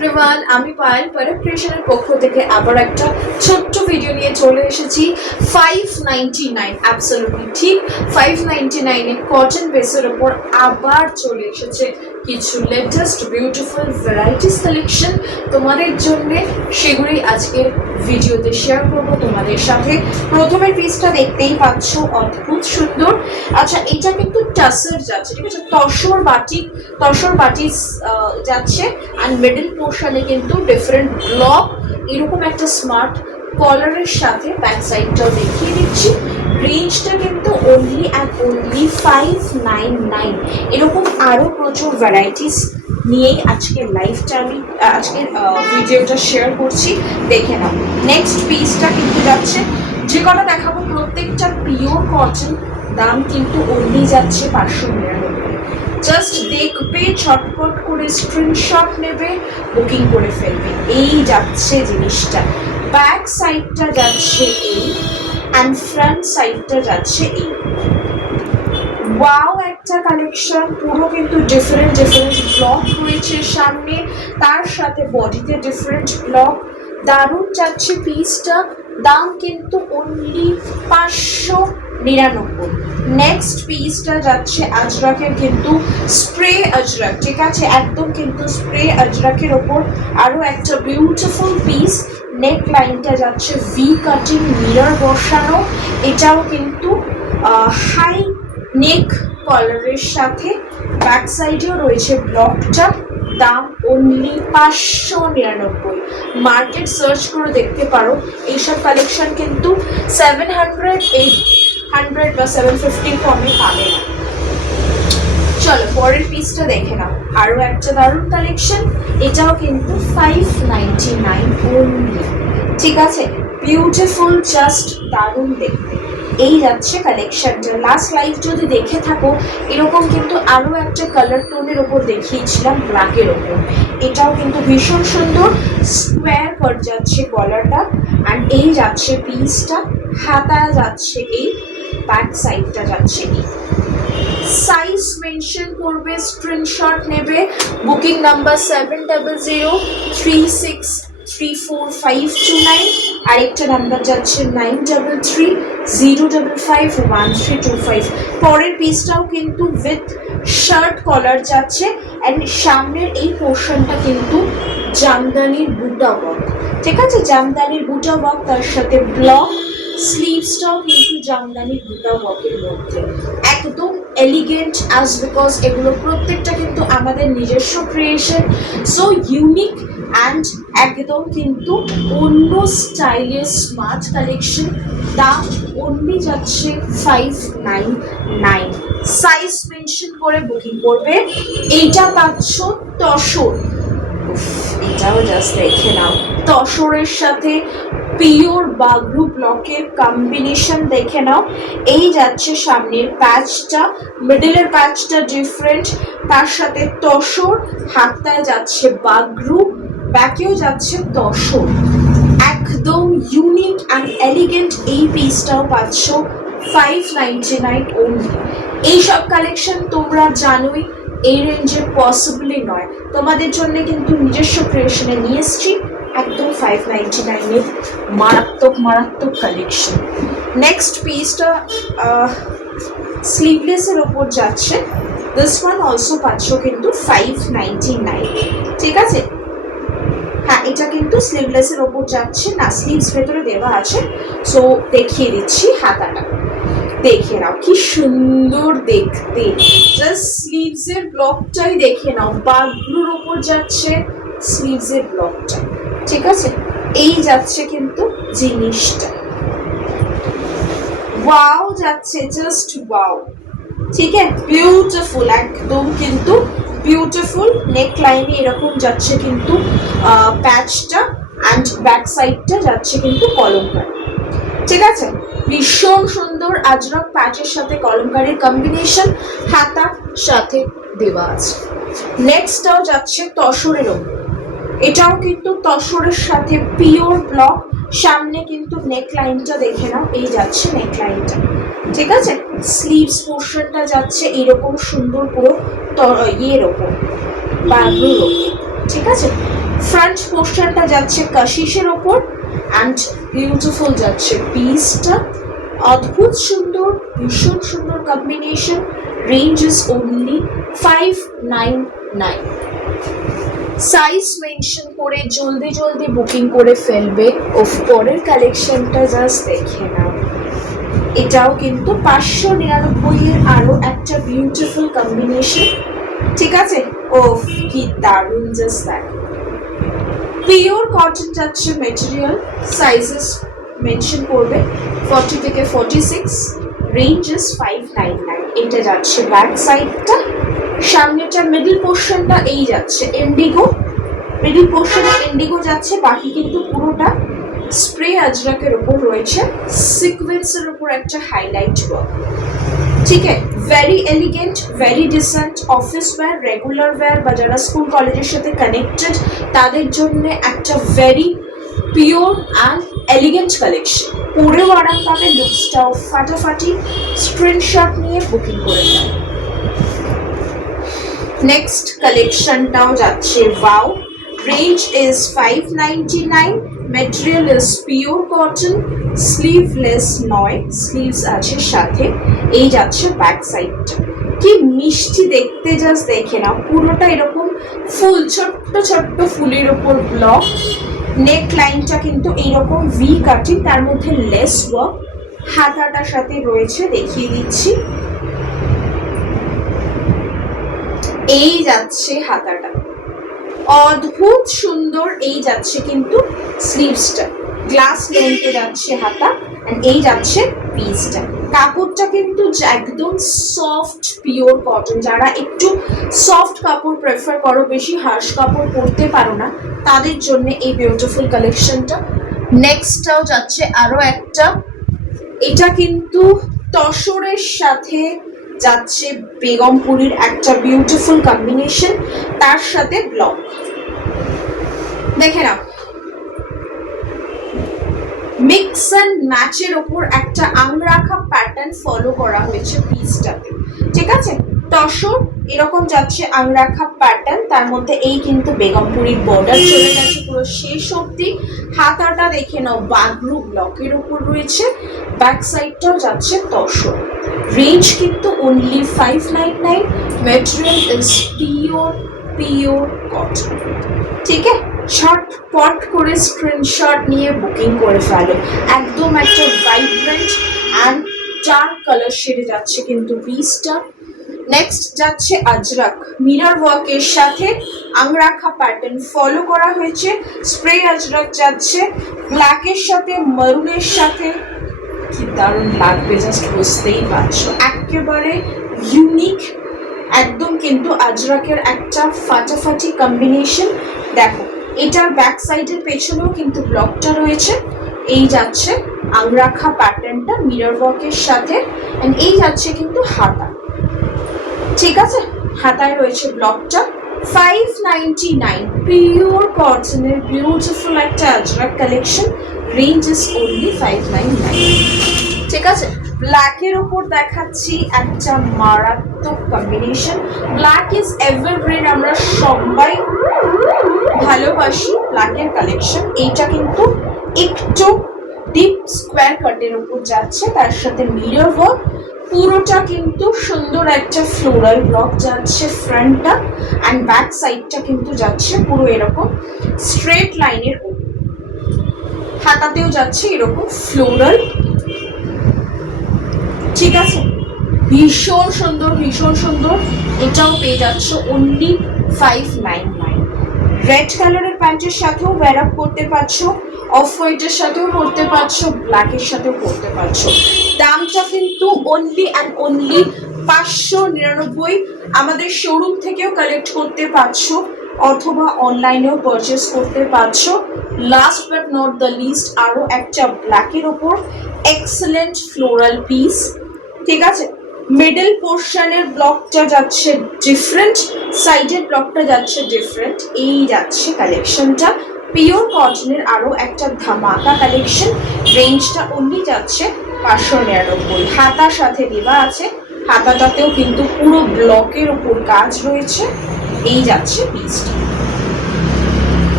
Everyone, আমি Payel park ক্রিয়েশনের পক্ষ থেকে আবার একটা ছোট্ট ভিডিও নিয়ে চলে এসেছি। 599 অ্যাবসলিউটলি ঠিক 599 এ কটন বেসের ওপর আবার চলে এসেছে কিছু লেটেস্ট বিউটিফুল ভ্যারাইটিস কালেকশন তোমাদের জন্য। সেগুলোই আজকের ভিডিওতে শেয়ার করব তোমাদের সাথে। প্রথমের পিসটা দেখতেই পাচ্ছ, অদ্ভুত সুন্দর। আচ্ছা, এটা কিন্তু টাসের যাচ্ছে, ঠিক আছে, তসর বাটি যাচ্ছে। অ্যান্ড মিডল পোর্শনে কিন্তু ডিফারেন্ট ব্লক, এরকম একটা স্মার্ট কলারের সাথে ব্যাক সাইডটাও দেখিয়ে দিচ্ছি। রেঞ্জটা কিন্তু অনলি অ্যান্ড অনলি 599। এরকম আরও প্রচুর ভ্যারাইটিস নিয়েই আজকের আজকের ভিডিওটা শেয়ার করছি, দেখে নাও। নেক্সট পিসটা কিন্তু যাচ্ছে, যে কটা দেখাবো প্রত্যেকটা পিওর কটন, দাম কিন্তু অনলি যাচ্ছে 599। জাস্ট দেখবে, ছটপট করে স্ক্রিনশট নেবে, বুকিং করে ফেলবে। এই যাচ্ছে জিনিসটা, ব্যাক সাইডটা যাচ্ছে এই, অ্যান্ড ফ্রন্ট সাইডটা যাচ্ছে এই। ওয়াও একটা কালেকশন, পুরো কিন্তু ডিফারেন্ট ব্লক রয়েছে সামনে, তার সাথে বডিতে ডিফারেন্ট ব্লক। দারুণ যাচ্ছে পিসটা, দাম কিন্তু অনলি 599। নেক্সট পিসটা যাচ্ছে আজরাকের, কিন্তু স্প্রে আজরাক, ঠিক আছে, একদম কিন্তু স্প্রে আজরাকের ওপর আরও একটা বিউটিফুল পিস। নেক লাইনটা যাচ্ছে ভি কাটিং, মিরর বসানো, এটাও কিন্তু হাই নেক কলারের সাথে, ব্যাক সাইডেও রয়েছে ব্লকটা। দাম অনলি 599। মার্কেট সার্চ করে দেখতে পারো, এইসব কালেকশন কিন্তু 700, 800 বা 750 কমে পাবে না। চলো পরের পিসটা দেখে নাও, আরও একটা দারুণ কালেকশন। এটাও কিন্তু 599 অনলি, ঠিক আছে, বিউটিফুল, জাস্ট দারুণ দেখতে। এই যাচ্ছে কালেকশনটা। লাস্ট লাইভ যদি দেখে থাকো, এরকম কিন্তু আরও একটা কালার টোনের ওপর দেখিয়েছিলাম, ব্ল্যাকের ওপর। এটাও কিন্তু ভীষণ সুন্দর, স্কোয়ার কাট যাচ্ছে গলাটা, অ্যান্ড এই যাচ্ছে পিসটা, হাতা যাচ্ছে এই, ব্যাক সাইডটা যাচ্ছে এই। সাইজ মেনশন করবে, স্ক্রিনশট নেবে, বুকিং নাম্বার 7003634529, আরেকটা নাম্বার যাচ্ছে 9330551325। পরের পিসটাও কিন্তু উইথ শার্ট কলার যাচ্ছে, অ্যান্ড সামনের এই পোর্শনটা কিন্তু জামদানির বুটা ওয়ার্ক, ঠিক আছে, জামদানির বুটা ওয়ার্ক, তার সাথে ব্লক। স্লিভসটাও কিন্তু জামদানির বুটা ওয়ার্কের মধ্যে, একদম এলিগেন্ট, অ্যাজ বিকজ এগুলো প্রত্যেকটা কিন্তু আমাদের নিজস্ব ক্রিয়েশন, সো ইউনিক অ্যান্ড একদম কিন্তু অন্য স্টাইলের স্মার্ট কালেকশন। দাম অনলি যাচ্ছে 599। সাইজ মেনশন করে বুকিং করবে। এইটা পাচ্ছ তসর, এটাও জাস্ট দেখে নাও, তসরের সাথে পিওর বাগরু ব্লকের কম্বিনেশন দেখে নাও। এই যাচ্ছে সামনের প্যাচটা, মিডলের প্যাচটা ডিফারেন্ট, তার সাথে তসর, হাতটায় যাচ্ছে বাগরু, ব্যাকেও যাচ্ছে তসর, একদম ইউনিক অ্যান্ড এলিগেন্ট। এই পিসটাও পাচ্ছ 599 অনলি। এইসব কালেকশন তোমরা জানোই এই রেঞ্জে পসিবলি নয়, তোমাদের জন্য কিন্তু নিজস্ব ক্রিয়েশনে নিয়ে এসছি, একদম 599 মারাত্মক কালেকশন। নেক্সট পিসটা স্লিভলেসের ওপর যাচ্ছে, দিস ওয়ান অলসো পাচ্ছ কিন্তু 599, ঠিক আছে। হ্যাঁ, এটা কিন্তু স্লিভলেসের ওপর যাচ্ছে না, স্লিভস ভেতরে দেওয়া আছে, সো দেখিয়ে দিচ্ছি হাতাটা, দেখে নাও কি সুন্দর দেখতে। জাস্ট স্লিভসের ব্লকটাই দেখে নাও, বাগরুর ওপর যাচ্ছে স্লিভসের ব্লকটা, ঠিক আছে। এই যাচ্ছে কিন্তু জিনিসটা, ওয়াও যাচ্ছে, জাস্ট ওয়াও, ঠিক আছে, বিউটিফুল, একদম কিন্তু বিউটিফুল। নেক লাইনে এরকম যাচ্ছে কিন্তু প্যাচটা, অ্যান্ড ব্যাক সাইডটা যাচ্ছে কিন্তু কলমকারি, ঠিক আছে, ভীষণ সুন্দর। আজরক প্যাচের সাথে কলমকারির কম্বিনেশন, হাতা সাথে দেওয়া আছে। নেক্সটটাও যাচ্ছে তসরের ওপর, এটাও কিন্তু তসরের সাথে পিওর ব্লক, সামনে কিন্তু নেক লাইনটা দেখে নাও, এই যাচ্ছে নেক লাইনটা, ঠিক আছে। স্লিভস পোর্শনটা যাচ্ছে এরকম সুন্দর পুরো ইয়ের ওপর, বাগরুর ওপর, ঠিক আছে। ফ্রন্ট পোর্শনটা যাচ্ছে কাশিসের ওপর অ্যান্ড বিউটিফুল যাচ্ছে পিসটা, অদ্ভুত সুন্দর, ভীষণ সুন্দর combination. Range is only 599। Size mention করে জলদি জলদি বুকিং করে ফেলবে। পরের কালেকশনটা জাস্ট দেখে নাও, এটাও কিন্তু 599 এর আরো একটা বিউটিফুল কম্বিনেশন। ঠিক আছে, কি দারুণ, জাস্ট দ্যাট। পিওর কটন যাচ্ছে মেটেরিয়াল, সাইজেস মেনশন করবে 40 থেকে 46, রেঞ্জ ইজ 599। এটা যাচ্ছে ব্যাক সাইডটা, সামনেটা মিডল পোর্শনটা এই যাচ্ছে ইন্ডিগো, মিডল পোর্শনে ইন্ডিগো যাচ্ছে, বাকি কিন্তু পুরোটা স্প্রে আজরাকের উপর রয়েছে, সিকোয়েন্সের উপর একটা হাইলাইট ওয়ার্ক। ঠিক আছে, very elegant, very dissent, office wire, regular wire বা যারা স্কুল কলেজের সাথে কানেক্টেড তাদের জন্য একটা very pure and elegant collection. পরেও আরাম পাবে, লুকসটাও ফাটাফাটি। স্ক্রিনশট নিয়ে বুকিং করে নেয়। নেক্সট কালেকশনটাও যাচ্ছে wow, range is 599, material is pure cotton, sleeveless নয়, স্লিভস আছে সাথে। এই যাচ্ছে ব্যাক সাইডটা, কি মিষ্টি দেখতে, জাস্ট দেখে নাও। পুরোটা এরকম ফুল, ছোট্ট ছোট্ট ফুলের ওপর ব্লক, নেক লাইনটা কিন্তু এইরকম ভি কাটিং, তার মধ্যে লেস ওয়ার্ক, হাতাটার সাথে রয়েছে, দেখিয়ে দিচ্ছি। এই যাচ্ছে হাতাটা, অদ্ভুত সুন্দর। এই যাচ্ছে কিন্তু স্লিভসটা, গ্লাস লেন্থে যাচ্ছে হাতা, এই যাচ্ছে পিসটা। কাপড়টা কিন্তু একদম সফট পিওর কটন, যারা একটু সফট কাপড় প্রেফার করো, বেশি হার্শ কাপড় পরতে পারো না, তাদের জন্য এই বিউটিফুল কালেকশনটা। নেক্সটটাও যাচ্ছে আরো একটা, এটা কিন্তু তসরের সাথে যাচ্ছে বেগমপুরীর একটা বিউটিফুল কম্বিনেশন, তার সাথে ব্লক। দেখে নাও, মিক্স অ্যান্ড ম্যাচের ওপর একটা আংরাখা প্যাটার্ন ফলো করা হয়েছে পিসটাতে। ঠিক আছে, তসর এরকম যাচ্ছে আংরাখা প্যাটার্ন, তার মধ্যে এই কিন্তু বেগমপুরীর বর্ডার চলে গেছে পুরো শেষ অবধি। হাতাটা দেখে নাও, বাগরু ব্লকের ওপর রয়েছে, ব্যাক সাইডটাও যাচ্ছে তসর। রেঞ্জ কিন্তু only 599, material is pure cotton. ঠিক আছে, ঝটপট করে স্ক্রিনশট নিয়ে বুকিং করে ফেলো। একদম একটা ভাইব্রেন্ট অ্যান্ড ডার্ক কালার শেডে যাচ্ছে কিন্তু পিসটা। নেক্সট যাচ্ছে আজরাক, মিরর ওয়ার্কের সাথে আংরাখা প্যাটার্ন ফলো করা হয়েছে, স্প্রে আজরাক যাচ্ছে ব্ল্যাকের সাথে মারুনের সাথে। কি দারুণ লাগবে, জাস্ট বুঝতেই পারছো, একেবারে ইউনিক একদম কিন্তু আজরাকের একটা ফাটাফাটি কম্বিনেশন। দেখো, এটার ব্যাক সাইডের পেছনেও কিন্তু ব্লকটা রয়েছে। এই যাচ্ছে আংরাখা প্যাটার্নটা মিরর ওয়ার্কের সাথে, এই যাচ্ছে কিন্তু হাতা। ঠিক আছে, হাতায় রয়েছে ব্লকটা। 599, পিওর কটনের বিউটিফুল একটা Ajrak collection, range is only 599। ঠিক আছে, ব্ল্যাকের ওপর দেখাচ্ছি একটা মারাত্মক কম্বিনেশন। ব্ল্যাক ইজ এভারগ্রিন, আমরা সবাই ভালোবাসি ব্ল্যাকের কালেকশন। এইটা কিন্তু একটু ডিপ স্কোয়ার কাটের ওপর যাচ্ছে, তার সাথে মিরর ওয়ার্ক, পুরোটা কিন্তু সুন্দর একটা ফ্লোরাল ব্লক যাচ্ছে ফ্রন্টটা, অ্যান্ড ব্যাক সাইডটা কিন্তু যাচ্ছে পুরো এরকম স্ট্রেট লাইনের ওপর। হাতাতেও যাচ্ছে এরকম ফ্লোরাল। ঠিক আছে, ভীষণ সুন্দর, ভীষণ সুন্দর। এটাও পেয়ে যাচ্ছ অনলি 599। রেড কালারের প্যান্টের সাথেও ওয়্যার আপ করতে পারছো, অফ হোয়াইটের সাথেও পরতে পারছো, ব্ল্যাকের সাথেও পরতে পারছো। দামটা কিন্তু অনলি অ্যান্ড অনলি 599। আমাদের শোরুম থেকেও কালেক্ট করতে পারছো, অথবা অনলাইনেও পারচেস করতে পারছো। Last but not the list, আরও একটা ব্ল্যাকের ওপর এক্সেলেন্ট ফ্লোরাল পিস। ঠিক আছে, মিডল পোর্শনের ব্লকটা যাচ্ছে ডিফারেন্ট, সাইডের ব্লকটা যাচ্ছে ডিফারেন্ট। এই যাচ্ছে কালেকশনটা, পিওর কটনের আরও একটা ধামাকা কালেকশন। রেঞ্জটা অনলি যাচ্ছে 599। হাতার সাথে দেওয়া আছে, হাতাটাতেও কিন্তু পুরো ব্লকের ওপর কাজ রয়েছে। এই যাচ্ছে পিসটা।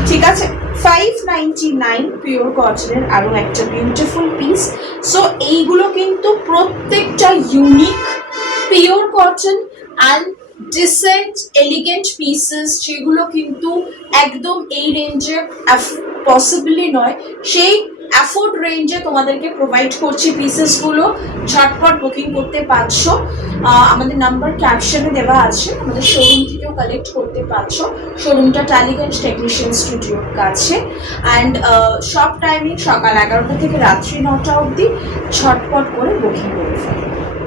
ঠিক আছে, 599 পিওর কটনের আরো একটা বিউটিফুল পিস। সো এইগুলো কিন্তু প্রত্যেকটা unique pure cotton and dissent elegant pieces, যেগুলো কিন্তু একদম এই রেঞ্জে পসিবলি নয়, সেই অ্যাফোর্ড রেঞ্জে তোমাদেরকে প্রোভাইড করছি পিসেসগুলো। ঝটপট বুকিং করতে পারছো, আমাদের নাম্বার ক্যাপশনে দেওয়া আছে, আমাদের শোরুম থেকেও কালেক্ট করতে পারছো। শোরুমটা টালিগঞ্জ টেকনিশিয়ান স্টুডিওর কাছে। অ্যান্ড সব টাইমিং সকাল 11টা থেকে রাত্রি 9টা অবধি। ঝটপট করে বুকিং করে ফেলো।